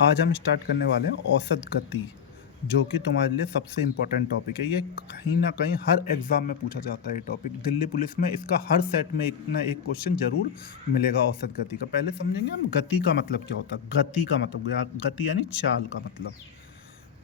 आज हम स्टार्ट करने वाले हैं औसत गति, जो कि तुम्हारे लिए सबसे इम्पोर्टेंट टॉपिक है। ये कहीं न कहीं हर एग्ज़ाम में पूछा जाता है ये टॉपिक। दिल्ली पुलिस में इसका हर सेट में एक ना एक क्वेश्चन ज़रूर मिलेगा औसत गति का। पहले समझेंगे हम गति का मतलब क्या होता है। गति का मतलब गति यानी चाल का मतलब।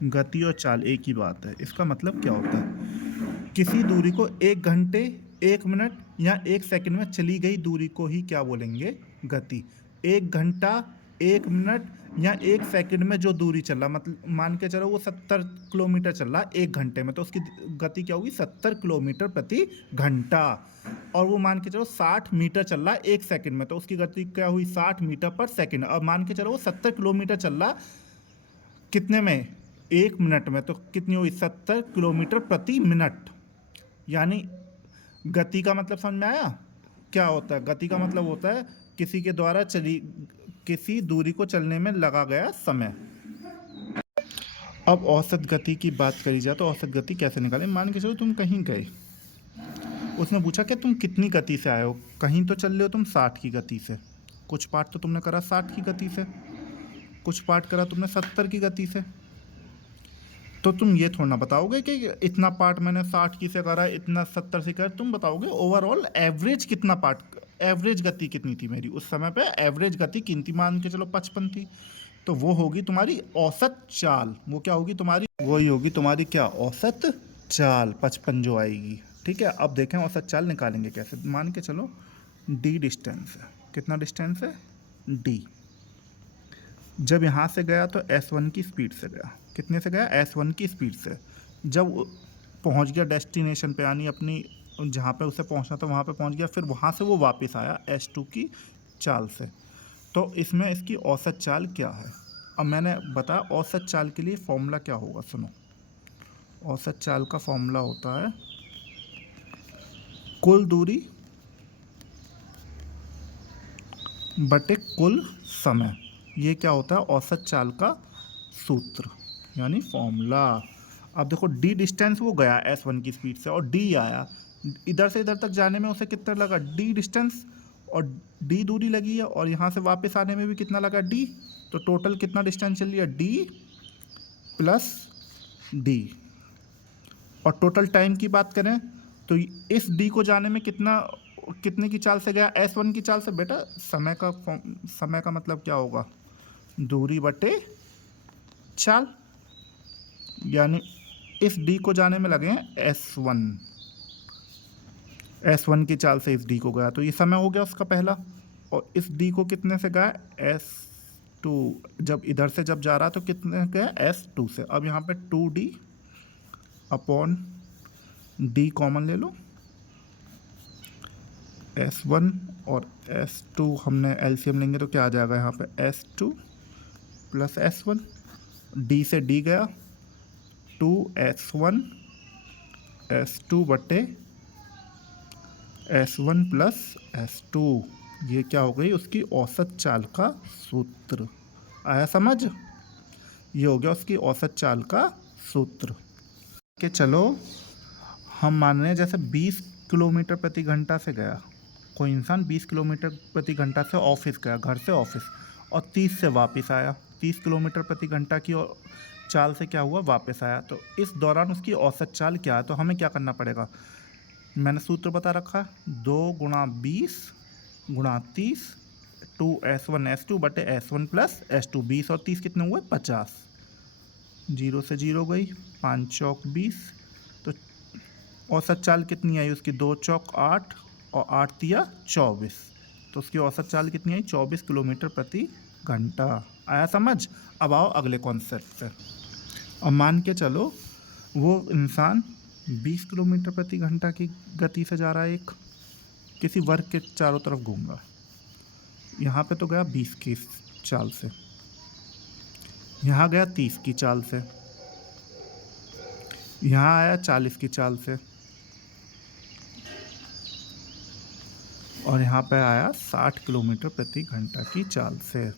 गति और चाल एक ही बात है। इसका मतलब क्या होता है? किसी दूरी को 1 घंटे, 1 मिनट या 1 सेकंड में चली गई दूरी को ही क्या बोलेंगे? गति। 1 घंटा, 1 मिनट या 1 सेकंड में जो दूरी चल रहा, मतलब मान के चलो वो 70 किलोमीटर चल रहा है 1 घंटे में, तो उसकी गति क्या होगी? 70 किलोमीटर प्रति घंटा। और वो मान के चलो 60 मीटर चल रहा है 1 सेकंड में, तो उसकी गति क्या हुई? 60 मीटर पर सेकंड। अब मान के चलो वो 70 किलोमीटर चल रहा कितने में? 1 मिनट में, तो कितनी हुई? 70 किलोमीटर प्रति मिनट। यानी गति का मतलब समझ में आया? क्या होता है गति का मतलब? होता है किसी के द्वारा चली किसी दूरी को चलने में लगा गया समय। अब औसत गति की बात करी जाए तो औसत गति कैसे निकालें? मान के चलो तुम कहीं गए, उसने पूछा कि तुम कितनी गति से आए हो। कहीं तो चल रहे हो तुम 60 की गति से, कुछ पार्ट तो तुमने करा 60 की गति से, कुछ पार्ट करा तुमने 70 की गति से। तो तुम ये थोड़ा ना बताओगे कि इतना पार्ट मैंने 60 की से करा, इतना 70 से करा। तुम बताओगे ओवरऑल एवरेज कितना पार्ट, एवरेज गति कितनी थी मेरी उस समय पे। एवरेज गति कितनी? मान के चलो 55 थी, तो वो होगी तुम्हारी औसत चाल। वो क्या होगी तुम्हारी? वही होगी तुम्हारी क्या? औसत चाल 55 जो आएगी। ठीक है, अब देखें औसत चाल निकालेंगे कैसे। मान के चलो डी डिस्टेंस है। कितना डिस्टेंस है? डी। जब यहाँ से गया तो S1 की स्पीड से गया। कितने से गया? S1 की स्पीड से। जब पहुँच गया डेस्टिनेशन पे, यानी अपनी जहाँ पे उसे पहुँचना था वहाँ पे पहुँच गया, फिर वहाँ से वो वापस आया S2 की चाल से। तो इसमें इसकी औसत चाल क्या है? अब मैंने बताया औसत चाल के लिए फॉर्मूला क्या होगा, सुनो। औसत चाल का फॉर्मूला होता है कुल दूरी बटे कुल समय। ये क्या होता है? औसत चाल का सूत्र यानी फॉर्मूला। अब देखो डी डिस्टेंस वो गया S1 की स्पीड से और डी आया। इधर से इधर तक जाने में उसे कितना लगा? डी डिस्टेंस, और डी दूरी लगी है, और यहाँ से वापस आने में भी कितना लगा? डी। तो टोटल कितना डिस्टेंस चल लिया? D plus D. और टोटल टाइम की बात करें तो इस डी को जाने में कितने की चाल से गया? S1 की चाल से। बेटा समय का मतलब क्या होगा? दूरी बटे चाल। यानी इस डी को जाने में लगे हैं S1 की चाल से इस डी को गया, तो ये समय हो गया उसका पहला। और इस डी को कितने से गया? S2। जब इधर से जब जा रहा तो कितने गया? S2 से। अब यहाँ पे 2D अपॉन डी कॉमन ले लो। S1 और S2 हमने एलसीएम लेंगे तो क्या आ जाएगा यहाँ पे? S2 plus S1। डी से डी गया, 2S1 S2 बटे S1 प्लस S2। ये क्या हो गई? उसकी औसत चाल का सूत्र। आया समझ? ये हो गया उसकी औसत चाल का सूत्र। कि चलो हम मान रहे हैं जैसे 20 किलोमीटर प्रति घंटा से गया कोई इंसान, 20 किलोमीटर प्रति घंटा से ऑफिस गया, घर से ऑफिस, और 30 से वापस आया। 30 किलोमीटर प्रति घंटा की चाल से क्या हुआ? वापस आया। तो इस दौरान उसकी औसत चाल क्या है? तो हमें क्या करना पड़ेगा? मैंने सूत्र बता रखा है, 2 × 20 × 30, 2S1 S2 बटे S1 प्लस S2। 20 और 30 कितने हुए? 50। 0 से 0 गई, 5 चौक 20। तो औसत चाल कितनी आई उसकी? 2 चौक 8 और 8 तिया 24। तो उसकी औसत चाल कितनी आई? 24 किलोमीटर प्रति घंटा। आया समझ? अब आओ अगले कॉन्सेप्ट पे। अब मान के चलो वो इंसान 20 किलोमीटर प्रति घंटा की गति से जा रहा है, एक किसी वर्ग के चारों तरफ घूम रहा है। यहाँ पे तो गया 20 की चाल से, यहाँ गया 30 की चाल से, यहाँ आया 40 की चाल से, और यहाँ पे आया 60 किलोमीटर प्रति घंटा की चाल से।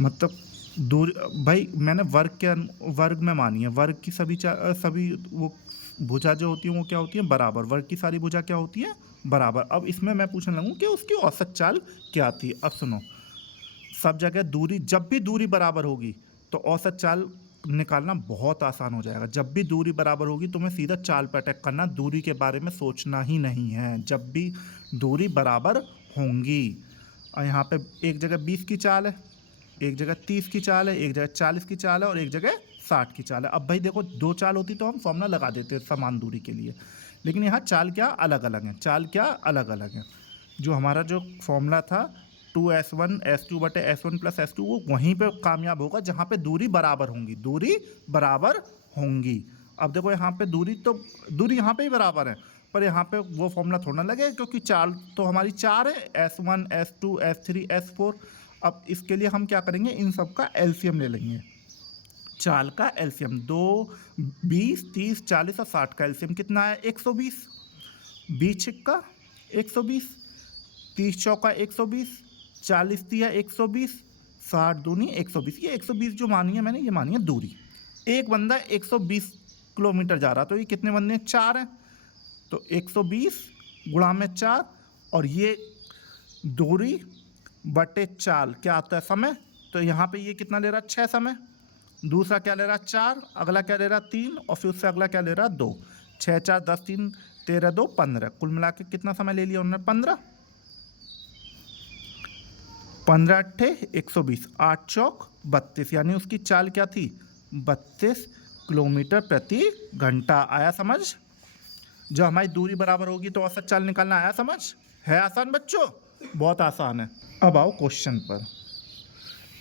मतलब दूर भाई मैंने वर्ग में मानी है। वर्ग की सभी वो भुजा जो होती है वो क्या होती है? बराबर। वर्ग की सारी भुजा क्या होती है? बराबर। अब इसमें मैं पूछने लगूँ कि उसकी औसत चाल क्या थी। अब सुनो, सब जगह दूरी, जब भी दूरी बराबर होगी तो औसत चाल निकालना बहुत आसान हो जाएगा। जब भी दूरी बराबर होगी तुम्हें सीधा चाल पे अटैक करना, दूरी के बारे में सोचना ही नहीं है। जब भी दूरी बराबर होंगी, और यहाँ पे एक जगह 20 की चाल है, एक जगह 30 की चाल है, एक जगह 40 की चाल है और एक जगह 60 की चाल है। अब भाई देखो, दो चाल होती तो हम फॉर्मूला लगा देते समान दूरी के लिए, लेकिन यहाँ चाल क्या अलग अलग है, चाल क्या अलग अलग है। जो हमारा जो फॉर्मूला था 2s1 s2 बटे s1 प्लस s2, वो वहीं पे कामयाब होगा जहाँ पे दूरी बराबर होंगी, दूरी बराबर होंगी। अब देखो यहाँ पे दूरी यहाँ पे ही बराबर है, पर यहाँ पे वो फॉर्मूला थोड़ा ना लगे, क्योंकि चाल तो हमारी 4 है, s1 s2 s3 s4। अब इसके लिए हम क्या करेंगे, इन सब का एलसीएम ले लेंगे। चाल का एलसीएम 2, 20, 30, 40 और 60 का एलसीएम कितना है, 120। 20 छिक्का 120, 30 चौका 120, 40 दिया 120, 60 दूनी 120। ये 120 जो मानी है मैंने, ये मानी है दूरी। एक बंदा 120 किलोमीटर जा रहा, तो ये कितने बंदे, 4 हैं, तो 120 गुणा में 4, और ये दूरी बटे चाल क्या आता है, समय। तो यहाँ पे ये कितना ले रहा है, 6 समय। दूसरा क्या ले रहा है, 4, अगला क्या ले रहा है, 3, और फिर उससे अगला क्या ले रहा है, 2। 6 4 10 3 13 2 15, कुल मिला के कितना समय ले लिया उन्होंने, 15। 15 अट्ठे 120, 8 चौक 32, यानी उसकी चाल क्या थी, 32 किलोमीटर प्रति घंटा। आया समझ। जब हमारी दूरी बराबर होगी तो औसत चाल निकालना आया समझ। है आसान बच्चों, बहुत आसान है। अब आओ क्वेश्चन पर।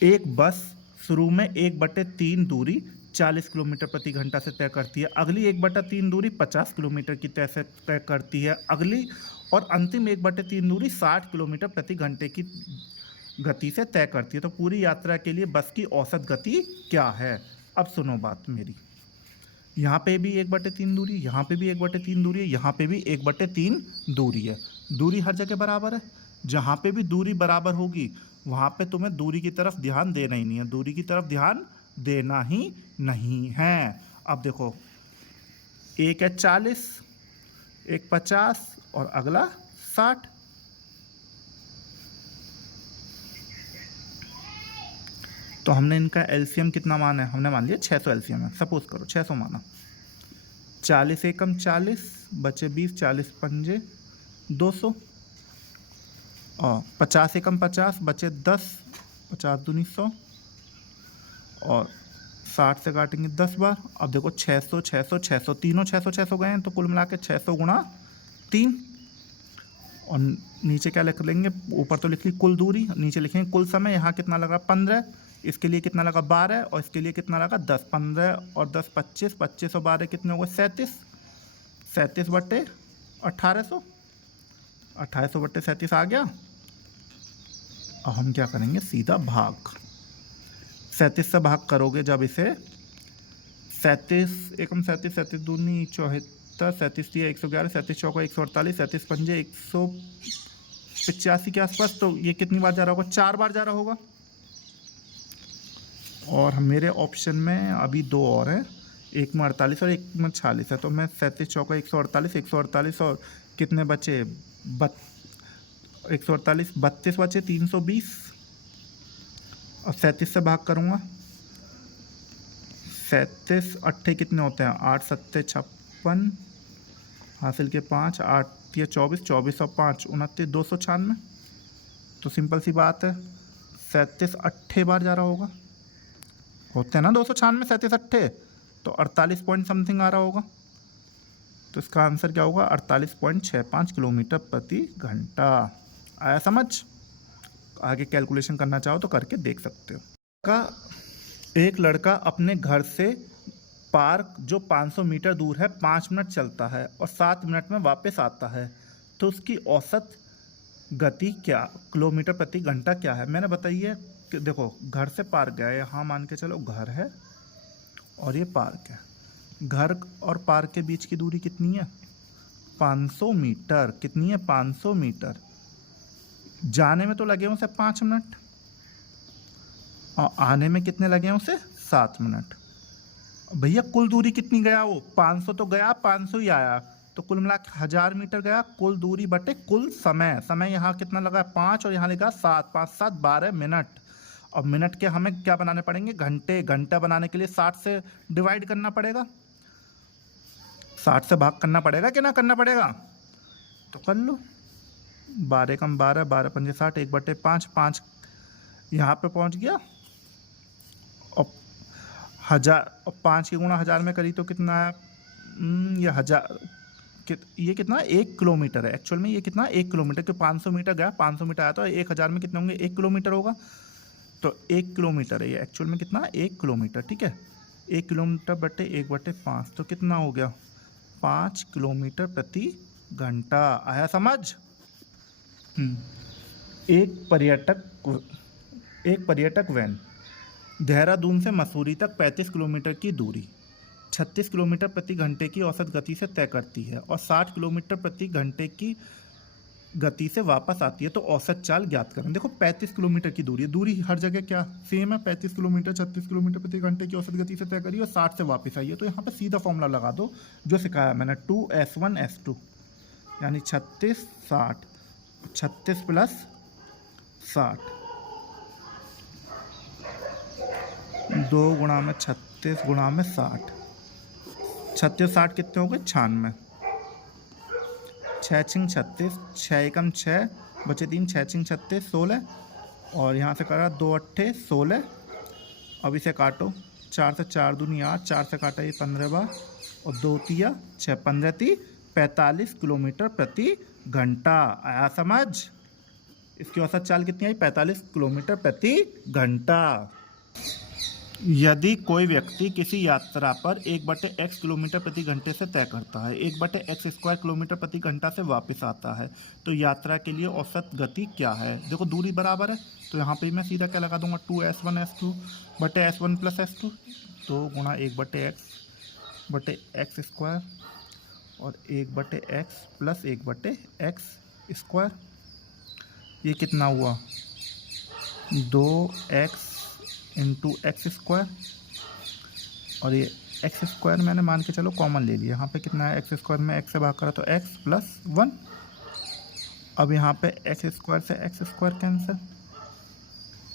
एक बस शुरू में 1/3 दूरी 40 किलोमीटर प्रति घंटा से तय करती है, अगली 1/3 दूरी 50 किलोमीटर की तय करती है, अगली और अंतिम 1/3 दूरी 60 किलोमीटर प्रति घंटे की गति से तय करती है। तो पूरी यात्रा के लिए बस की औसत गति क्या है। अब सुनो बात मेरी, यहाँ पे भी 1/3 दूरी, यहाँ पे भी 1/3 दूरी है, यहाँ पे भी 1/3 दूरी है। दूरी हर जगह बराबर है, जहाँ पे भी दूरी बराबर होगी वहाँ पे तुम्हें दूरी की तरफ ध्यान देना ही नहीं है, दूरी की तरफ ध्यान देना ही नहीं है। अब देखो, एक है 40, एक 50 और अगला 60। तो हमने इनका एलसीएम कितना माना है, हमने मान लिया 600 एलसीएम है, सपोज करो 600 माना। 40 एकम 40 बचे 20, 40 पंजे 200, और 50 एकम 50 बचे 10, 50 दूनी 100, और 60 से काटेंगे 10 बार। अब देखो 600 600 600, तीनों 600 600 गए हैं, तो कुल मिला के 600 गुणा 3, और नीचे क्या लिख लेंगे, ऊपर तो लिख ली कुल दूरी, नीचे लिखेंगे कुल समय। यहाँ कितना लगा 15, इसके लिए कितना लगा 12, और इसके लिए कितना लगा 10। 15 और 10 25, 25 और 12 कितने हो गए 37, 37 बटे 1800, 1800 बटे 37 आ गया। अब हम क्या करेंगे, सीधा भाग। 37 से भाग करोगे जब इसे, 37 एकम 37, 37 दूनी 74, 37 दिया 111, 37 चौका 148, 37 पंजे 185 के आसपास। तो ये कितनी बार जा रहा होगा, 4 बार जा रहा होगा। और मेरे ऑप्शन में अभी 2 और हैं, एक में 48 और एक में 46 है। तो मैं 37 चौका 148, 148 और कितने बचे 148, 32 बचे 320, और 37 से भाग करूँगा। 37 अट्ठे कितने होते हैं, 8 सत्ते 56, हासिल के 5, 8 या 24, 24 और 5 29, 296। तो सिंपल सी बात है, 37 अट्ठे बार जा रहा होगा, होते हैं ना 296, 37 अट्ठे, तो 48 पॉइंट समथिंग आ रहा होगा। तो इसका आंसर क्या होगा, 48.65 किलोमीटर प्रति घंटा। आया समझ। आगे कैलकुलेशन करना चाहो तो करके देख सकते हो। एक लड़का अपने घर से पार्क जो 500 मीटर दूर है 5 मिनट चलता है और 7 मिनट में वापस आता है, तो उसकी औसत गति क्या, किलोमीटर प्रति घंटा क्या है। मैंने बताइए कि देखो, घर से पार्क गया, यहाँ मान के चलो घर है और ये पार्क है, घर और पार्क के बीच की दूरी कितनी है, 500 मीटर। कितनी है, 500 मीटर। जाने में तो लगे हैं उसे 5 मिनट, और आने में कितने लगे हैं उसे, 7 मिनट। भैया कुल दूरी कितनी गया, वो 500 तो गया, 500 ही आया, तो कुल मिला के 1000 मीटर गया। कुल दूरी बटे कुल समय, समय यहाँ कितना लगा 5 और यहाँ लगा 7, 5 7 12 मिनट। और मिनट के हमें क्या बनाने पड़ेंगे, घंटे। घंटा बनाने के लिए 60 से डिवाइड करना पड़ेगा, 60 से भाग करना पड़ेगा कि ना करना पड़ेगा, तो कर लो। 12 कम 12, 12 पंजे 60, 1/5, 5 यहाँ पे पहुँच गया। और 1000 और 5 की गुणा 1000 में करी तो कितना आया, ये 1000 ये कितना 1 किलोमीटर है एक्चुअल में। ये कितना 1 किलोमीटर, कि 500 मीटर गया, 500 मीटर आया तो 1000 में कितने होंगे, 1 किलोमीटर होगा। तो 1 किलोमीटर है ये एक्चुअल में, कितना 1 किलोमीटर, ठीक है। 1 किलोमीटर बटे 1/5 तो कितना हो गया, 5 किलोमीटर प्रति घंटा। आया समझ। एक पर्यटक वैन देहरादून से मसूरी तक 35 किलोमीटर की दूरी 36 किलोमीटर प्रति घंटे की औसत गति से तय करती है और 60 किलोमीटर प्रति घंटे की गति से वापस आती है, तो औसत चाल ज्ञात करें। देखो 35 किलोमीटर की दूरी है, दूरी हर जगह क्या सेम है, 35 किलोमीटर 36 किलोमीटर प्रति घंटे की औसत गति से तय करी और 60 से वापस आई है। तो यहाँ पे सीधा फॉर्मूला लगा दो जो सिखाया मैंने, 2s1s2 यानी 36 60, 36 प्लस 60, 2 गुणा में 36 गुणा में 60, 36 60 कितने हो गए 96, 6 छिंग 36, 6 एकम 6 बचे 3, 6 छिंग 36 16, और यहाँ से करा 2 अट्ठे 16। अब इसे काटो, 4 से 4 दूनी 8, 4 से काटा ये 15 बार और 2 तिया 6, 15 ती 45 किलोमीटर प्रति घंटा। आया समझ। इसकी औसत चाल कितनी आई, 45 किलोमीटर प्रति घंटा। यदि कोई व्यक्ति किसी यात्रा पर 1/x किलोमीटर प्रति घंटे से तय करता है, 1/x² किलोमीटर प्रति घंटा से वापस आता है, तो यात्रा के लिए औसत गति क्या है। देखो दूरी बराबर है तो यहाँ पे मैं सीधा क्या लगा दूंगा, 2s1s2 बटे s1 प्लस s2, 2 गुणा 1/x² और 1/x प्लस 1/x²। ये कितना हुआ, 2x इंटू x², और ये x² मैंने मान के चलो कॉमन ले लिया। यहाँ पे कितना है, x² में x से भाग करा तो x प्लस 1। अब यहाँ पे x² से x² कैंसिल,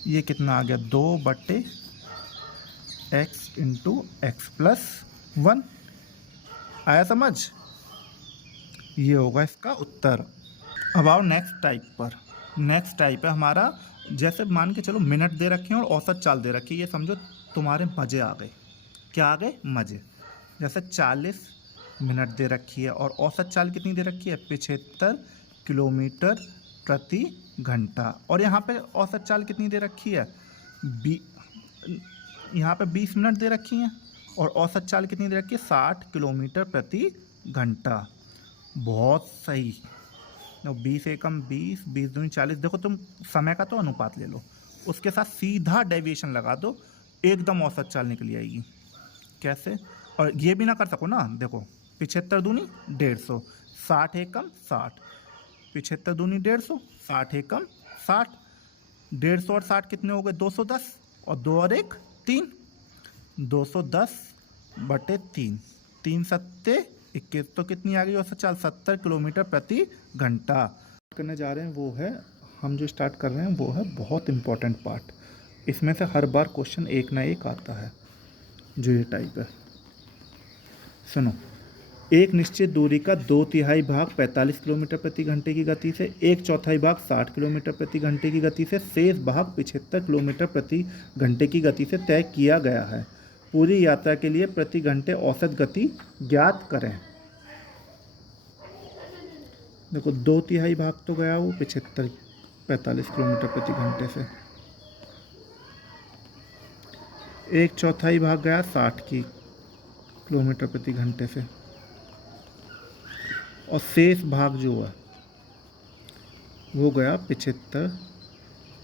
ये कितना आ गया, 2/x इंटू x प्लस 1। आया समझ। ये होगा इसका उत्तर। अब आओ नेक्स्ट टाइप पर। नेक्स्ट टाइप है हमारा, जैसे मान के चलो मिनट दे रखे हैं और औसत चाल दे रखी है, ये समझो तुम्हारे मज़े आ गए। क्या आ गए, मज़े। जैसे 40 मिनट दे रखी है और औसत चाल कितनी दे रखी है, 75 किलोमीटर प्रति घंटा। और यहाँ पे औसत चाल कितनी दे रखी है, यहाँ पे 20 मिनट दे रखी हैं और औसत चाल कितनी दे रखी है, 60 किलोमीटर प्रति घंटा। बहुत सही। 20 एकम 20, 20 दूनी 40। देखो तुम समय का तो अनुपात ले लो, उसके साथ सीधा डेविएशन लगा दो, एकदम औसत चाल निकल आएगी। कैसे, और ये भी ना कर सको ना, देखो 75 दूनी 150, 60 एकम 60, 75 दूनी 150, 60 एकम 60, 150 और 60 कितने हो गए, 210, और 2 और 1 3, 210 बटे 3, 3 सत्ते 21, तो कितनी आ गई औसत चाल, 70 किलोमीटर प्रति घंटा। करने जा रहे हैं वो है, हम जो स्टार्ट कर रहे हैं वो है बहुत इंपॉर्टेंट पार्ट। इसमें से हर बार क्वेश्चन एक ना एक आता है, जो ये टाइप है। सुनो, एक निश्चित दूरी का 2/3 भाग 45 किलोमीटर प्रति घंटे की गति से, 1/4 भाग 60 किलोमीटर प्रति घंटे की गति से, शेष भाग 75 किलोमीटर प्रति घंटे की गति से तय किया गया है। पूरी यात्रा के लिए प्रति घंटे औसत गति ज्ञात करें। देखो 2/3 भाग तो गया वो 45 किलोमीटर प्रति घंटे से, 1/4 भाग गया 60 किलोमीटर प्रति घंटे से, और शेष भाग जो है वो गया 75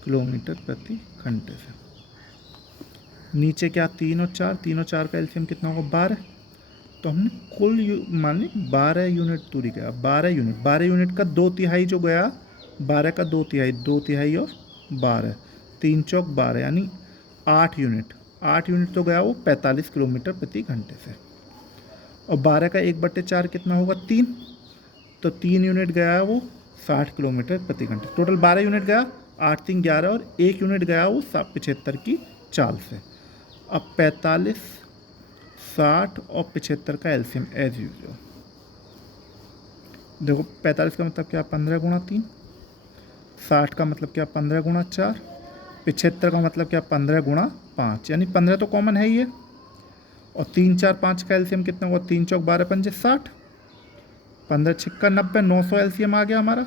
किलोमीटर प्रति घंटे से। नीचे क्या 3 और 4, 3 और 4 का एलसीएम कितना होगा 12, तो हमने कुल मान ली 12 यूनिट दूरी गया, 12 यूनिट का 2/3 जो गया, 12 का 2/3, 2/3 और 12, 3 चौक 12 यानी 8 यूनिट, 8 यूनिट तो गया वो 45 किलोमीटर प्रति घंटे से। और 12 का 1/4 कितना होगा 3, तो 3 यूनिट गया वो 60 किलोमीटर प्रति घंटे। टोटल 12 यूनिट गया 8 3 11 और 1 यूनिट गया वो 75 की चाल से। अब 45, 60 और 75 का एलसीएम एज यूजल। देखो 45 का मतलब क्या, 15 गुणा 3, 60 का मतलब क्या, 15 गुणा 4, 75 का मतलब क्या, 15 गुणा 5, यानी 15 तो कॉमन है ही है। और 3 4 5 का एलसीएम कितना हुआ, 3 चौक 12 पंजे 60, 15 छिक्का 90, 900 एलसीएम आ गया हमारा।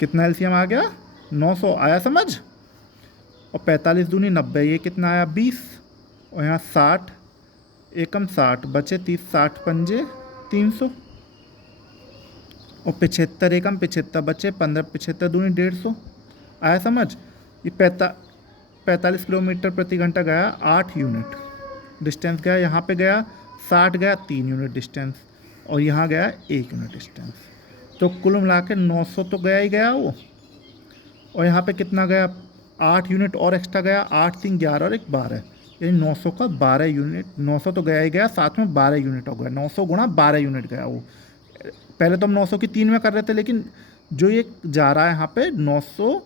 कितना एलसीएम आ गया, 900 आया समझ। और 45 दूनी 90, ये कितना आया 20, और यहाँ 60 एकम 60 बचे 30, 60 पंजे 300, और 75 एकम 75 बचे 15, 75 दूनी 150, आया समझ। ये 45 किलोमीटर प्रति घंटा गया 8 यूनिट डिस्टेंस गया, यहाँ पे गया 60 गया 3 यूनिट डिस्टेंस, और यहाँ गया 1 यूनिट डिस्टेंस। तो कुल मिला के 900 तो गया ही गया वो। और यहाँ पे कितना गया, 8 यूनिट और एक्स्ट्रा गया, 8 3 11 और 1 12, यानी 900 का 12 यूनिट। 900 तो गया ही गया, साथ में 12 यूनिट हो गया, 900 गुणा 12 यूनिट गया वो। पहले तो हम 900 की 3 में कर रहे थे, लेकिन जो ये जा रहा है यहाँ पे 900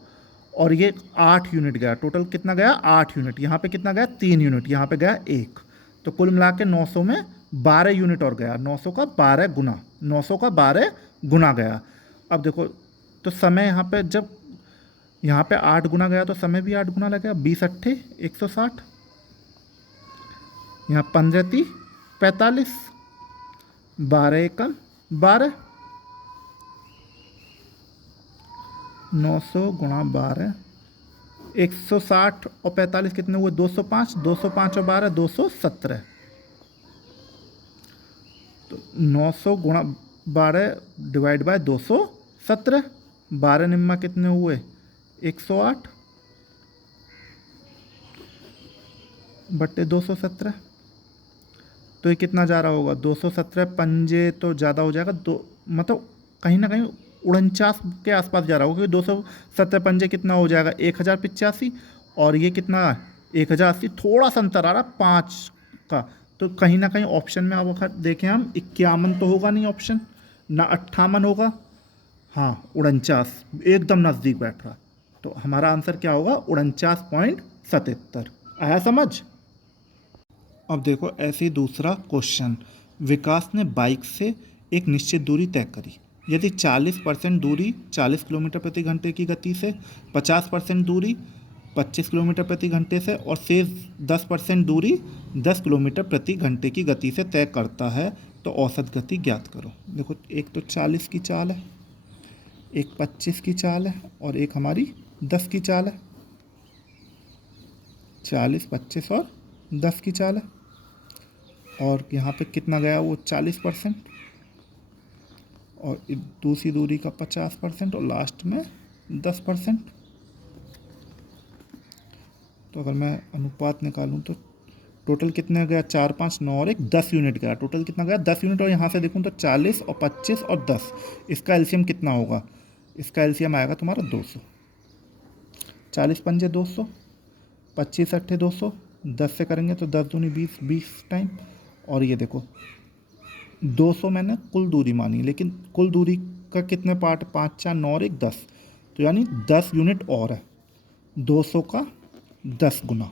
और ये 8 यूनिट गया, टोटल कितना गया 8 यूनिट। यहाँ पे कितना गया 3 यूनिट, यहाँ पे गया 1, तो कुल मिला के 900 में 12 यूनिट और गया, 900 का 12 गुना, 900 का 12 गुना गया। अब देखो तो समय यहाँ पे जब यहाँ पे 8 गुना गया तो समय भी 8 गुना लगेगा, 20 अट्ठे 160, यहाँ 15 30 45, 12 एकम 12, 900 गुणा 12, 160 और 45 कितने हुए 205, 205 और 12 217। तो 900 गुणा 12 डिवाइड बाय 217, 12 निम्मा कितने हुए 108 बट्टे 217। तो ये कितना जा रहा होगा 217 पंजे तो ज़्यादा हो जाएगा, दो मतलब कहीं ना कहीं 49 के आसपास जा रहा होगा, क्योंकि 217 पंजे कितना हो जाएगा 1085, और ये कितना 1080, थोड़ा सा अंतर आ रहा 5 का। तो कहीं ना कहीं ऑप्शन में अब देखें हम 51 तो होगा नहीं ऑप्शन, ना 58 होगा, हाँ 49 एकदम नज़दीक बैठ रहा। तो हमारा आंसर क्या होगा 49.77। आया समझ। अब देखो ऐसे ही दूसरा क्वेश्चन, विकास ने बाइक से एक निश्चित दूरी तय करी। यदि 40% दूरी 40 किलोमीटर प्रति घंटे की गति से, 50% दूरी 25 किलोमीटर प्रति घंटे से, और शेष 10% दूरी 10 किलोमीटर प्रति घंटे की गति से तय करता है, तो औसत गति ज्ञात करो। देखो एक तो 40 की चाल है, एक 25 की चाल है, और एक हमारी 10 की चाल है। 40 25 और 10 की चाल है, और यहाँ पे कितना गया वो 40%, और दूसरी दूरी का 50%, और लास्ट में 10%। तो अगर मैं अनुपात निकालूं तो टोटल कितना गया 4 5 9 और 1 10 यूनिट गया, टोटल कितना गया 10 यूनिट। और यहाँ से देखूं तो 40 और 25 और 10, इसका एलसीएम कितना होगा, इसका एलसीएम आएगा तुम्हारा 200। 40 पंजे 200, 25 अट्ठे 200, 10 से करेंगे तो 10 दूनी 20, 20 टाइम। और ये देखो 200 मैंने कुल दूरी मानी, लेकिन कुल दूरी का कितने पार्ट, 5 4 9 और 1 10, तो यानी 10 यूनिट और है, 200 का 10 गुना,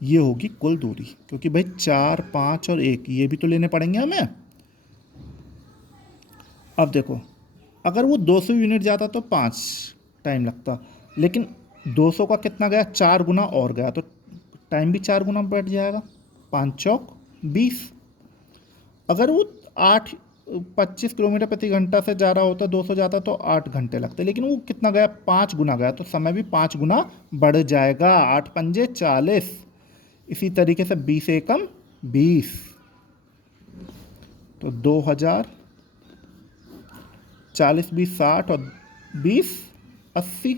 ये होगी कुल दूरी। क्योंकि भाई 4 5 और 1 ये भी तो लेने पड़ेंगे हमें। अब देखो अगर वो 200 यूनिट जाता तो 5 टाइम लगता, लेकिन 200 का कितना गया 4 गुना और गया, तो टाइम भी 4 गुना बढ़ जाएगा, 5 चौक 20। अगर वो 25 किलोमीटर प्रति घंटा से जा रहा होता 200 जाता तो 8 घंटे लगते, लेकिन वो कितना गया 5 गुना गया, तो समय भी 5 गुना बढ़ जाएगा, 8 पंजे 40। इसी तरीके से 20 एकम 20, तो 2000, 40 20 60 और 20 80,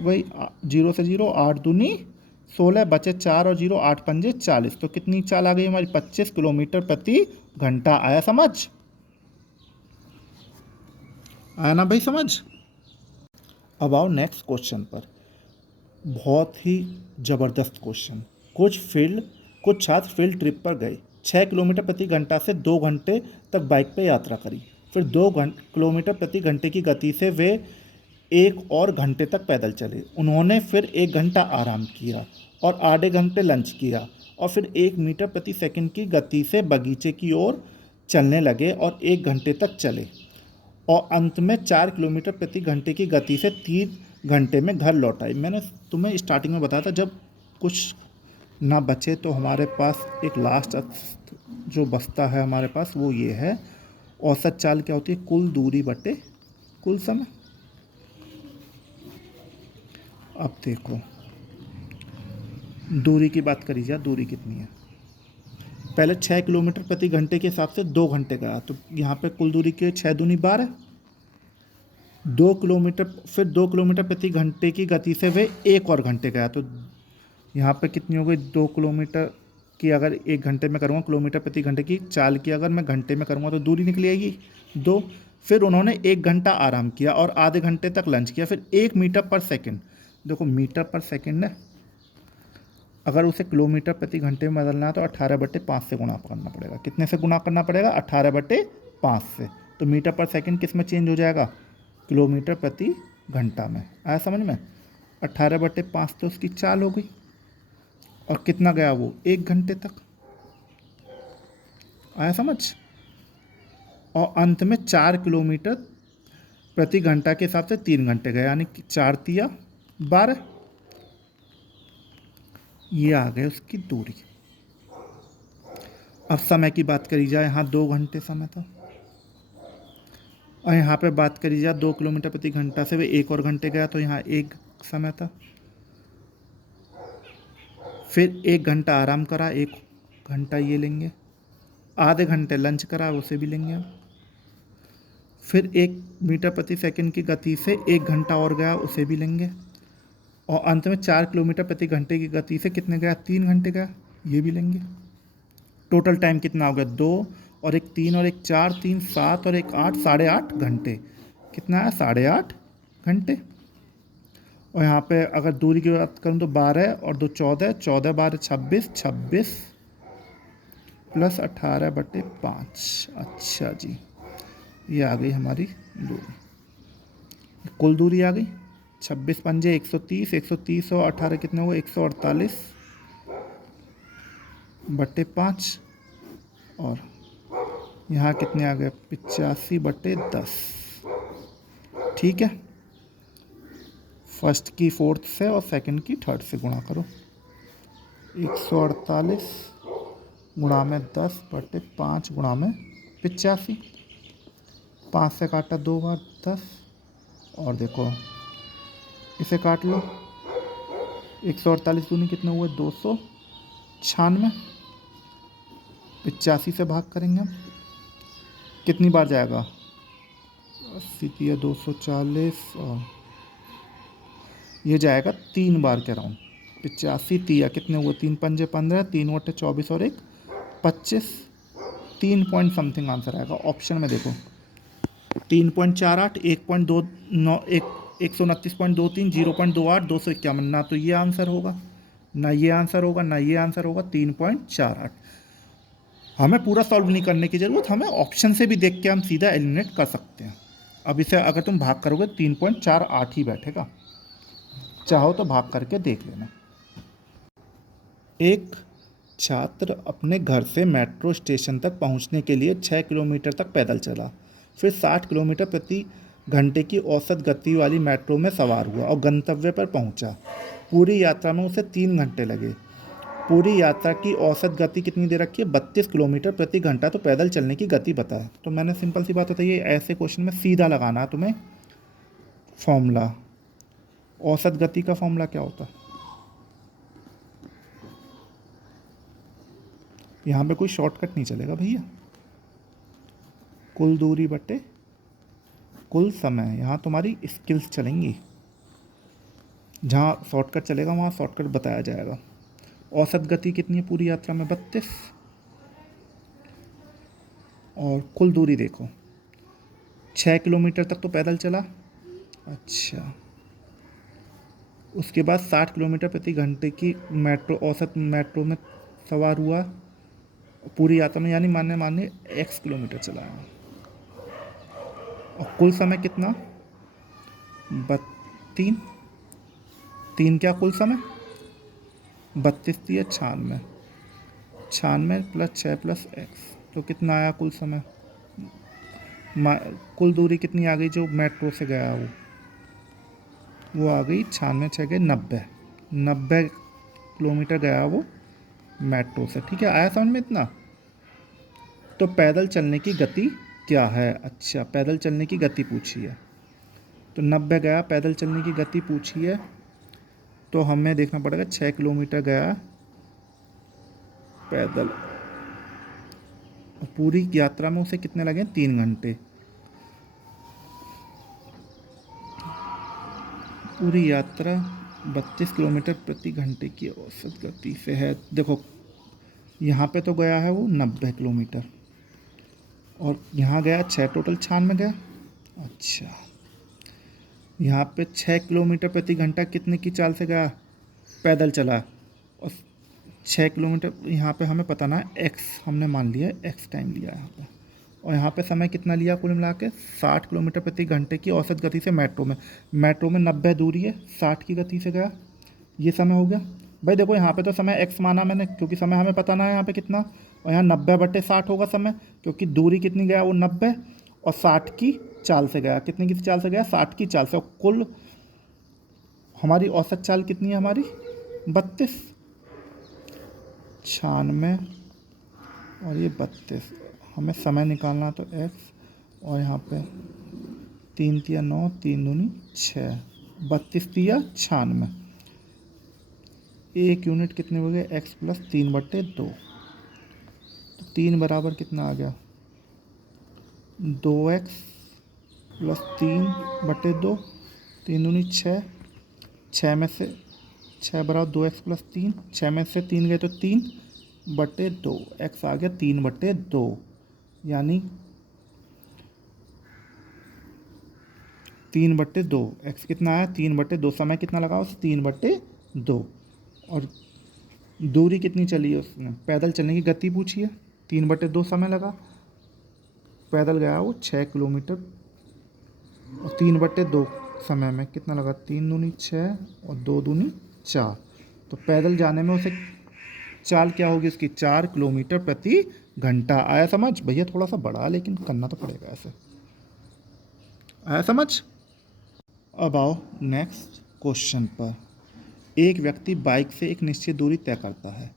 वही 0 से 0 8 दूनी 16, बचे 4 और 0 8 पंजे 40। तो कितनी चाल आ गई हमारी 25 किलोमीटर प्रति घंटा। आया समझ, आया ना भाई समझ। अब आओ नेक्स्ट क्वेश्चन पर, बहुत ही ज़बरदस्त क्वेश्चन। कुछ छात्र फील्ड ट्रिप पर गए, 6 किलोमीटर प्रति घंटा से 2 घंटे तक बाइक पर यात्रा करी, फिर 2 किलोमीटर प्रति घंटे की गति से वे एक और घंटे तक पैदल चले। उन्होंने फिर 1 घंटा आराम किया और आधे घंटे लंच किया और फिर 1 मीटर प्रति सेकंड की गति से बगीचे की ओर चलने लगे और 1 घंटे तक चले और अंत में 4 किलोमीटर प्रति घंटे की गति से 3 घंटे में घर लौट आए। मैंने तुम्हें स्टार्टिंग में बताया था जब कुछ ना बचे तो हमारे पास एक लास्ट जो बचता है हमारे पास वो ये है, औसत चाल क्या होती है, कुल दूरी बटे कुल समय। अब देखो दूरी की बात करी जाए, दूरी कितनी है। पहले 6 किलोमीटर प्रति घंटे के हिसाब से 2 घंटे गया, तो यहाँ पे कुल दूरी के 6 दूनी 12, 2 किलोमीटर, फिर 2 किलोमीटर प्रति घंटे की गति से वे 1 और घंटे गया, तो यहाँ पे कितनी हो गई, 2 किलोमीटर की अगर 1 घंटे में करूँगा, किलोमीटर प्रति घंटे की चाल की अगर मैं घंटे में करूँगा तो दूरी निकली आएगी 2। फिर उन्होंने 1 घंटा आराम किया और आधे घंटे तक लंच किया, फिर 1 मीटर पर सेकंड, देखो मीटर पर सेकंड है, अगर उसे किलोमीटर प्रति घंटे में बदलना है तो 18/5 से गुणा करना पड़ेगा। कितने से गुणा करना पड़ेगा, 18/5 से। तो मीटर पर सेकंड किस में चेंज हो जाएगा, किलोमीटर प्रति घंटा में। आया समझ में, 18/5 तो उसकी चाल हो गई और कितना गया वो 1 घंटे तक। आया समझ। और अंत में 4 किलोमीटर प्रति घंटा के हिसाब से 3 घंटे गए, यानी कि 4×3=12। ये आ गए उसकी दूरी। अब समय की बात करी जाए, यहाँ 2 घंटे समय था और यहाँ पे बात करी जाए 2 किलोमीटर प्रति घंटा से वे 1 और घंटे गया, तो यहाँ 1 समय था। फिर 1 घंटा आराम करा, 1 घंटा ये लेंगे, आधे घंटे लंच करा उसे भी लेंगे। फिर 1 मीटर प्रति सेकंड की गति से 1 घंटा और गया, उसे भी लेंगे। और अंत में 4 किलोमीटर प्रति घंटे की गति से कितने गया, 3 घंटे गया, ये भी लेंगे। टोटल टाइम कितना हो गया, 2 और 1 3 और 1 4, 3 7 और 1 8, 8.5 घंटे। कितना है, 8.5 घंटे। और यहाँ पे अगर दूरी की बात करूँ तो 12 और 2 14, 14 12 26, 26 प्लस 18/5। अच्छा जी, ये आ गई हमारी दूरी, कुल दूरी आ गई। 26 पंजे 130, 130 और 18 कितने हुए, 148/5। और यहाँ कितने आ गए, 85/10। ठीक है, फर्स्ट की फोर्थ से और सेकंड की थर्ड से गुणा करो। 148 गुणा में 10/5 गुणा में 85, 5 से काटा 2 बार 10, और देखो इसे काट लो, 148 दूनी कितने हुए, 296। 85 से भाग करेंगे हम, कितनी बार जाएगा, 80 दिया 240, और ये जाएगा 3 बार के राउंड। 85 तिया कितने हुए, 3 पंजे 15, 3 बटे 24 और 1 25, 3 पॉइंट समथिंग आंसर आएगा। ऑप्शन में देखो 3.48, 1.29, 129.23, 0.28, 251। ना तो ये आंसर होगा, ना ये आंसर होगा, ना ये आंसर होगा। 3.48। हमें पूरा सॉल्व नहीं करने की ज़रूरत, हमें ऑप्शन से भी देख के हम सीधा एलिमिनेट कर सकते हैं। अब इसे अगर तुम भाग करोगे 3.48 ही बैठेगा, चाहो तो भाग करके देख लेना। एक छात्र अपने घर से मेट्रो स्टेशन तक पहुंचने के लिए 6 किलोमीटर तक पैदल चला, फिर 60 किलोमीटर प्रति घंटे की औसत गति वाली मेट्रो में सवार हुआ और गंतव्य पर पहुंचा। पूरी यात्रा में उसे 3 घंटे लगे। पूरी यात्रा की औसत गति कितनी दे रखी है, 32 किलोमीटर प्रति घंटा, तो पैदल चलने की गति बताए। तो मैंने सिंपल सी बात बताई है, ऐसे क्वेश्चन में सीधा लगाना है तुम्हें फॉर्मूला। औसत गति का फॉर्मूला क्या होता है, यहाँ पे कोई शॉर्टकट नहीं चलेगा भैया, कुल दूरी बटे कुल समय। यहाँ तुम्हारी स्किल्स चलेंगी, जहाँ शॉर्टकट चलेगा वहाँ शॉर्टकट बताया जाएगा। औसत गति कितनी है पूरी यात्रा में, 32, और कुल दूरी देखो 6 किलोमीटर तक तो पैदल चला। अच्छा, उसके बाद 60 किलोमीटर प्रति घंटे की औसत मेट्रो में सवार हुआ पूरी यात्रा में, यानी माने x किलोमीटर चलाया। और कुल समय कितना, तीन, तीन क्या कुल समय 32 दिया 96, 96 प्लस 6 प्लस एक्स, तो कितना आया कुल समय। कुल दूरी कितनी आ गई जो मेट्रो से गया वो आ गई 96 6 गए 90, 90 किलोमीटर गया वो मेट्रो से। ठीक है, आया समझ में इतना। तो पैदल चलने की गति क्या है। अच्छा, पैदल चलने की गति पूछी है, तो 90 गया, पैदल चलने की गति पूछी है, तो हमें देखना पड़ेगा 6 किलोमीटर गया पैदल, पूरी यात्रा में उसे कितने लगे 3 घंटे। पूरी यात्रा 32 किलोमीटर प्रति घंटे की औसत गति से है। देखो यहाँ पे तो गया है वो 90 किलोमीटर, और यहाँ गया 6, टोटल 96 गया। अच्छा, यहाँ पे 6 किलोमीटर प्रति घंटा कितने की चाल से गया, पैदल चला, और 6 किलोमीटर यहाँ पे हमें पता ना है, एक्स हमने मान लिया, एक्स टाइम लिया यहाँ पे, और यहाँ पे समय कितना लिया कुल मिला के 60 किलोमीटर प्रति घंटे की औसत गति से मेट्रो में 90 दूरी है, 60 की गति से गया, ये समय हो गया। भाई देखो यहाँ पे तो समय एक्स माना मैंने, क्योंकि समय हमें पता ना है यहाँ पे कितना, और यहाँ 90/60 होगा समय, क्योंकि दूरी कितनी गया वो 90, और 60 की चाल से गया, कितने की चाल से गया 60 की चाल से, और कुल हमारी औसत चाल कितनी है हमारी 32, 96 और ये 32, हमें समय निकालना तो एक्स, और यहाँ पे 3 तिया 9, 3 दूनी 6, 32 तिया 96, एक यूनिट कितने हो गए एक्स प्लस 3/2, तो 3 बराबर कितना आ गया 2x प्लस 3/2, 3 दूनी 6, 6 में से 6 बराबर 2x प्लस 3, 6 में से 3 गए तो 3/2, एक्स आ गया 3/2, यानी 3/2, एक्स कितना आया 3/2, समय कितना लगा उस 3/2, और दूरी कितनी चली है उसने, पैदल चलने की गति पूछी है, 3/2 समय लगा, पैदल गया वो 6 किलोमीटर, और 3/2 समय में कितना लगा 3 दूनी 6 और 2 दूनी 4, तो पैदल जाने में उसे चाल क्या होगी उसकी 4 किलोमीटर प्रति घंटा। आया समझ भैया, थोड़ा सा बड़ा लेकिन करना तो पड़ेगा ऐसे। आया समझ। अब आओ नेक्स्ट क्वेश्चन पर। एक व्यक्ति बाइक से एक निश्चित दूरी तय करता है,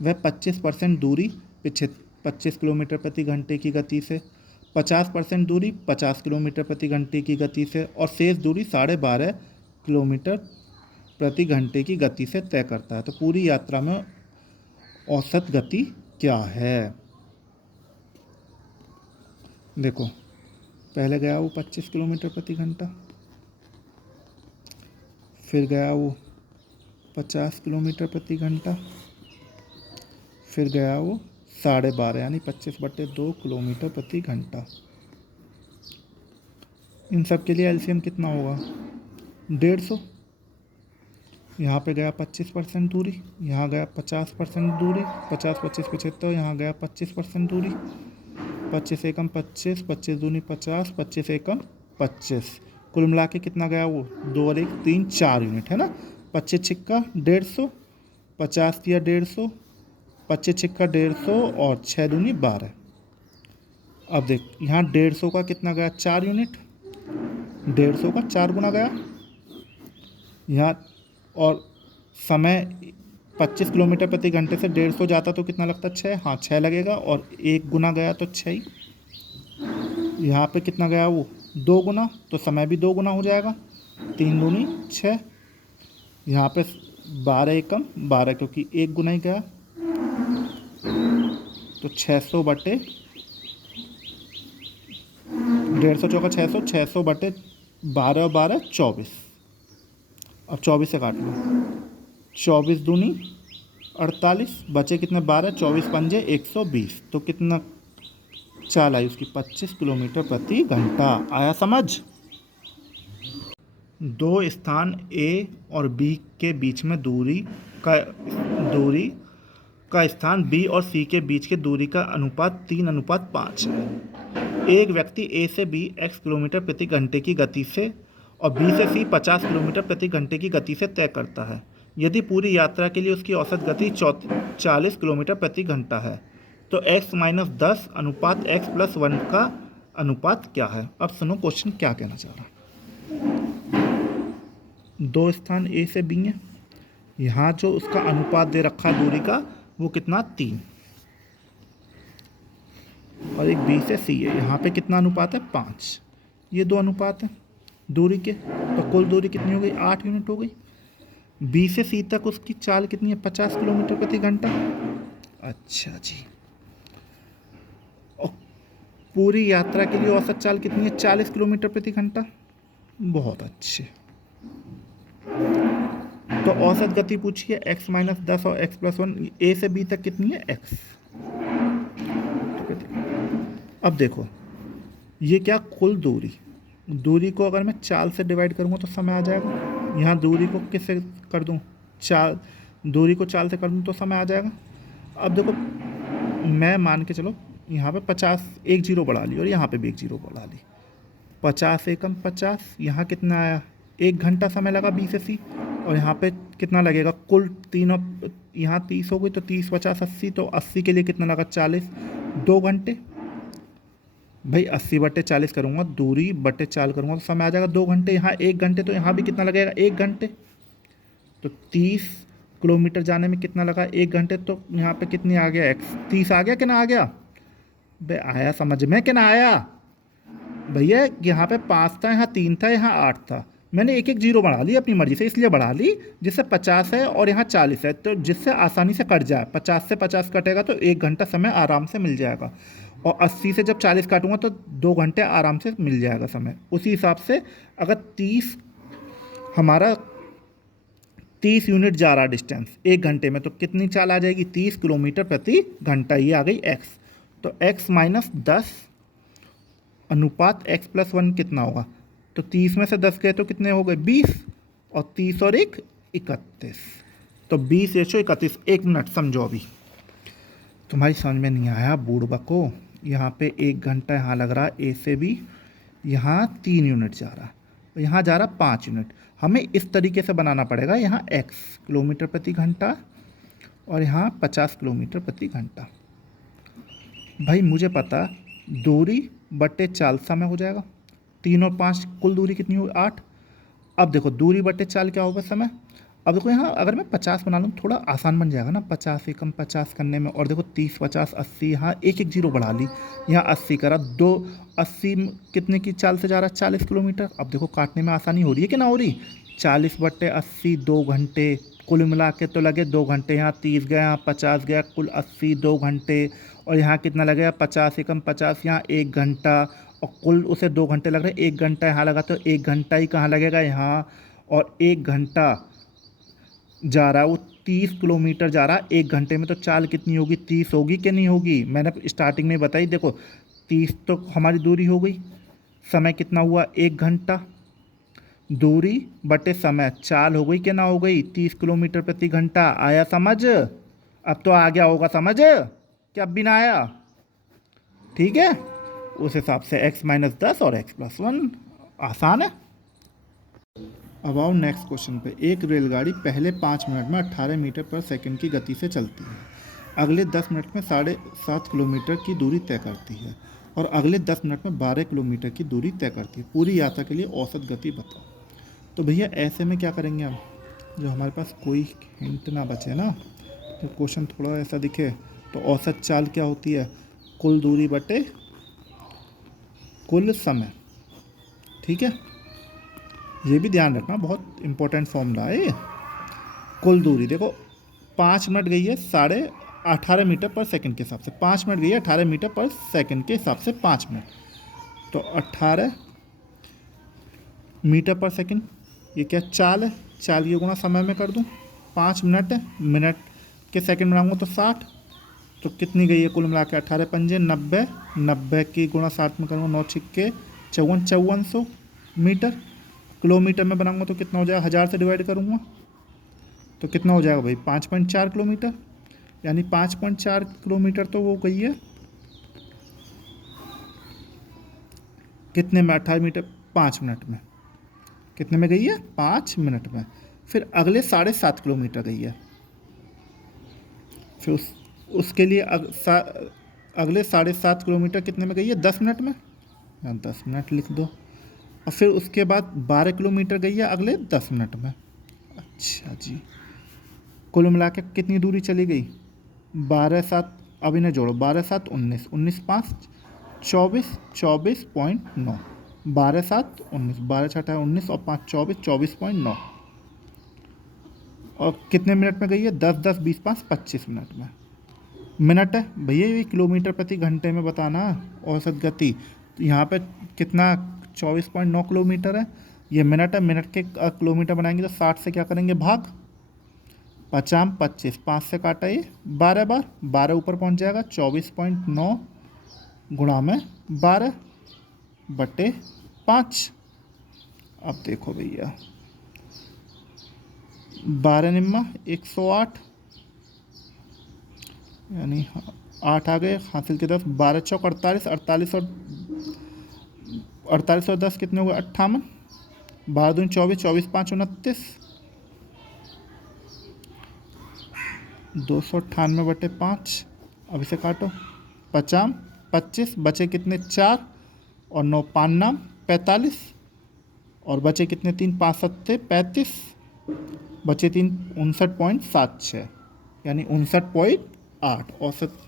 वह 25% दूरी 25 किलोमीटर प्रति घंटे की गति से, 50% दूरी 50 किलोमीटर प्रति घंटे की गति से, और शेष दूरी 12.5 किलोमीटर प्रति घंटे की गति से तय करता है। तो पूरी यात्रा में औसत गति क्या है। देखो पहले गया वो 25 किलोमीटर प्रति घंटा, फिर गया वो 50 किलोमीटर प्रति घंटा, फिर गया वो 12.5 यानी 25/2 किलोमीटर प्रति घंटा। इन सब के लिए एलसीएम कितना होगा 150। यहाँ पे गया 25% दूरी, यहाँ गया 50% दूरी, 50 25 75, यहाँ गया 25% दूरी, 25 एकम 25, 25 दूनी 50, 25 एकम 25, कुल मिला के कितना गया वो 2 और 1 3 4 यूनिट है ना। 25 छिक्का 150, 50 दिया 150, 25 छिक्का 150 और 6 दूनी 12। अब देख यहाँ 150 का कितना गया 4 यूनिट, 150 का 4 गुना गया यहाँ, और समय 25 किलोमीटर प्रति घंटे से 150 जाता तो कितना लगता 6, हाँ 6 लगेगा, और 1 गुना गया तो 6 ही। यहाँ पे कितना गया वो 2 गुना, तो समय भी 2 गुना हो जाएगा, 3 दूनी 6, यहाँ पे 12 एकम 12 क्योंकि 1 गुना ही गया, तो 600 बटे 150 चौका 600, 600 बटे 12 और 12 24। अब 24 से काट लो, 24 दूनी 48, बचे कितने 12, 24 पंजे 120, तो कितना चाल आई उसकी 25 किलोमीटर प्रति घंटा। आया समझ। दो स्थान ए और बी के बीच में दूरी का स्थान बी और सी के बीच के दूरी का अनुपात 3:5 है। एक व्यक्ति ए से बी x किलोमीटर प्रति घंटे की गति से और बी से सी 50 किलोमीटर प्रति घंटे की गति से तय करता है। यदि पूरी यात्रा के लिए उसकी औसत गति 40 किलोमीटर प्रति घंटा है तो x-10 अनुपात x+1 का अनुपात क्या है। अब सुनो क्वेश्चन क्या कहना चाह रहा है। दो स्थान ए से बी है, यहाँ जो उसका अनुपात दे रखा दूरी का वो कितना 3, और एक बी से सी है, यहाँ पे कितना अनुपात है 5। ये दो अनुपात है दूरी के, तो कुल दूरी कितनी हो गई 8 यूनिट हो गई। बी से सी तक उसकी चाल कितनी है 50 किलोमीटर प्रति घंटा। अच्छा जी, और पूरी यात्रा के लिए औसत चाल कितनी है 40 किलोमीटर प्रति घंटा। बहुत अच्छे। तो औसत गति पूछिए x-10 और x+1 ए से बी तक कितनी है x। अब देखो ये क्या कुल दूरी को अगर मैं चाल से डिवाइड करूँगा तो समय आ जाएगा। यहाँ दूरी को किससे कर दूँ, दूरी को चाल से कर दूँ तो समय आ जाएगा। अब देखो मैं मान के चलो यहाँ पे 50 एक जीरो बढ़ा ली और यहाँ पे भी एक जीरो बढ़ा ली, 50 एकम 50, यहाँ कितना आया 1 घंटा समय लगा बी से सी, और यहाँ पे कितना लगेगा कुल तीनों, यहाँ 30 हो गई तो 30 50 80, तो 80 के लिए कितना लगा 40, 2 घंटे। भाई 80/40 करूँगा, दूरी बटे चाल करूँगा तो समय आ जाएगा 2 घंटे। यहाँ 1 घंटे, तो यहाँ भी कितना लगेगा 1 घंटे। तो 30 किलोमीटर जाने में कितना लगा 1 घंटे, तो यहाँ पे कितनी आ गया x, 30 आ गया कि ना आ गया। भाई आया समझ में कि ना आया। भैया यहाँ पे 5 था, यहाँ 3 था, यहाँ 8 था, मैंने एक एक जीरो बढ़ा ली अपनी मर्जी से, इसलिए बढ़ा ली जिससे 50 है और यहाँ 40 है, तो जिससे आसानी से कट जाए। 50 से 50 कटेगा तो 1 घंटा समय आराम से मिल जाएगा, और 80 से जब 40 काटूंगा तो 2 घंटे आराम से मिल जाएगा समय। उसी हिसाब से अगर हमारा 30 यूनिट जा रहा डिस्टेंस 1 घंटे में, तो कितनी चाल आ जाएगी 30 किलोमीटर प्रति घंटा। ये आ गई x। तो x-10 अनुपात x+1 कितना होगा, तो 30 में से 10 गए तो कितने हो गए 20, और 30 और 1 31, तो 20:31। 1 मिनट समझो, अभी तुम्हारी समझ में नहीं आया बूढ़बा को। यहाँ पे 1 घंटा यहाँ लग रहा ए से बी, यहाँ 3 यूनिट जा रहा, तो यहाँ जा रहा 5 यूनिट। हमें इस तरीके से बनाना पड़ेगा, यहाँ x किलोमीटर प्रति घंटा और यहाँ 50 किलोमीटर प्रति घंटा। भाई मुझे पता दूरी बटे चाल समय हो जाएगा, 3 और 5 कुल दूरी कितनी होगी 8। अब देखो दूरी बटे चाल क्या होगा समय। अब देखो यहाँ अगर मैं 50 बना लूँ थोड़ा आसान बन जाएगा ना, 50 एकम 50 करने में। और देखो 30 50 80, यहाँ एक एक जीरो बढ़ा ली, यहाँ 80 करा, 80 कितने की चाल से जा रहा है 40 किलोमीटर। अब देखो काटने में आसानी हो रही है कि ना हो रही। 40/80 2 घंटे, कुल मिला के तो लगे 2 घंटे। यहाँ 30 गया, यहाँ 50 गया, कुल 80 2 घंटे। और यहाँ कितना लगेगा 50 एकम 50, यहाँ 1 घंटा, और कुल उसे 2 घंटे लग रहे हैं। 1 घंटा यहाँ लगा तो 1 घंटा ही कहाँ लगेगा यहाँ, और 1 घंटा जा रहा है वो 30 किलोमीटर जा रहा है 1 घंटे में, तो चाल कितनी होगी 30 होगी कि नहीं होगी। मैंने स्टार्टिंग में बताई, देखो 30 तो हमारी दूरी हो गई, समय कितना हुआ 1 घंटा, दूरी बटे समय, चाल हो गई कि ना हो गई 30 किलोमीटर प्रति घंटा। आया समझ, अब तो आ गया होगा समझ, क्या अब भी ना आया। ठीक है, उस हिसाब से x-10 और x+1 आसान है। अब आओ नेक्स्ट क्वेश्चन पे। एक रेलगाड़ी पहले 5 मिनट में 18 मीटर पर सेकंड की गति से चलती है, अगले 10 मिनट में 7.5 किलोमीटर की दूरी तय करती है, और अगले 10 मिनट में 12 किलोमीटर की दूरी तय करती है। पूरी यात्रा के लिए औसत गति बताओ। तो भैया ऐसे में क्या करेंगे हम, जो हमारे पास कोई हिंट ना बचे ना, तो क्वेश्चन थोड़ा ऐसा दिखे, तो औसत चाल क्या होती है कुल दूरी बटे कुल समय। ठीक है, ये भी ध्यान रखना, बहुत इंपॉर्टेंट फॉर्मूला है। कुल दूरी देखो 5 मिनट गई है 18.5 मीटर पर सेकंड के हिसाब से, 5 मिनट गई है 18 मीटर पर सेकंड के हिसाब से 5 मिनट, तो 18 मीटर पर सेकंड, ये क्या चाल है, चाल की गुणा समय में कर दूं, 5 मिनट है, मिनट के सेकंड बनाऊंगा तो 60, तो कितनी गई है कुल मिला के 18 पंजे 90, 90 की गुणा 60 में करूँगा 9 छिक्के 5400 मीटर। किलोमीटर में बनाऊंगा तो कितना हो जाएगा, 1000 से डिवाइड करूँगा तो कितना हो जाएगा भाई 5.4 किलोमीटर, यानी 5.4 किलोमीटर तो वो गई है कितने में 18 मीटर 5 मिनट में। कितने में गई है? 5 मिनट में। फिर अगले 7.5 किलोमीटर गई है। फिर उसके लिए अगले 7.5 किलोमीटर कितने में गई है? 10 मिनट में। यहाँ 10 मिनट लिख दो। और फिर उसके बाद 12 किलोमीटर गई है अगले 10 मिनट में। अच्छा जी, कुल मिला के कितनी दूरी चली गई? 12 7, अब इन्हें जोड़ो, 12 7 19, 19 5 24, 24.9, 12 7 19, 12 6 19 और 5 24, 24.9। और कितने मिनट में गई है? 10 10 20 5 25 मिनट में। मिनट है भैया, ये किलोमीटर प्रति घंटे में बताना औसत गति। तो यहाँ पे कितना? 24.9 किलोमीटर है। ये मिनट है, मिनट के किलोमीटर बनाएंगे तो 60 से क्या करेंगे? भाग। 50 25, 5 से काटा ये 12 बार, 12 ऊपर पहुँच जाएगा। 24.9 गुणा में 12 बटे 5। अब देखो भैया, 12 निम्मा 108, यानी 8 आ गए, हासिल के 10, 12 चौक 48, 48 और 10 कितने हुए? 58, 12 दूनी 24, 24 5 29, 298 बटे 5। अब इसे काटो, 50 25, बचे कितने? 4 और 9 5 नाम 45, और बचे कितने? 3 5 7 35, बचे 3 59.76, यानी 59.8। औसत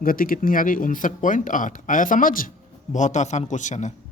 गति कितनी आ गई? 59.8। आया समझ? बहुत आसान क्वेश्चन है।